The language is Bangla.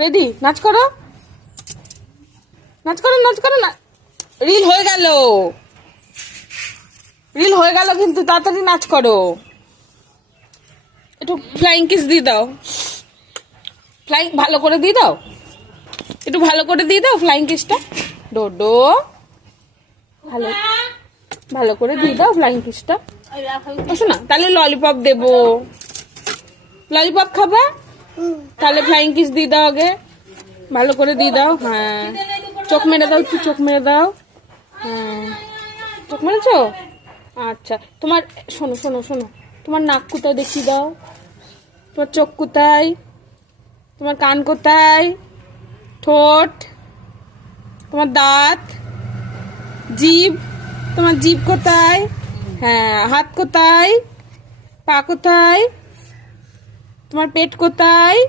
রেডি? নাচ করো, নাচ করো, নাচ করো না। রিল হয়ে গেল, রিল হয়ে গেল, কিন্তু তাড়াতাড়ি নাচ করো। একটু ফ্লাইং কিস দিয়ে দাও, ফ্লাইং ভালো করে দিয়ে দাও, একটু ভালো করে দিয়ে দাও ফ্লাইং কিসটা। ডোডো ভালো ভালো করে দিয়ে দাও ফ্লাইং কিসটা। শোনা, তাহলে ললিপপ দেবো। ললিপপ খাবা? তাহলে ফ্লাইং কিস দিয়ে দাও আগে, ভালো করে দিয়ে দাও। হ্যাঁ, চোখ মেরে দাও, একটু চোখ মেরে দাও। হ্যাঁ, চোখ মেরেছো? আচ্ছা, তোমার শোনো শোনো শোনো, তোমার নাক কোথায় দেখিয়ে দাও, তোমার চোখ কোথায়, তোমার কান কোথায়, ঠোঁট, তোমার দাঁত, জিভ, তোমার জিভ কোথায়, হ্যাঁ, হাত কোথায়, পা কোথায়, তোমার পেট কোথায়,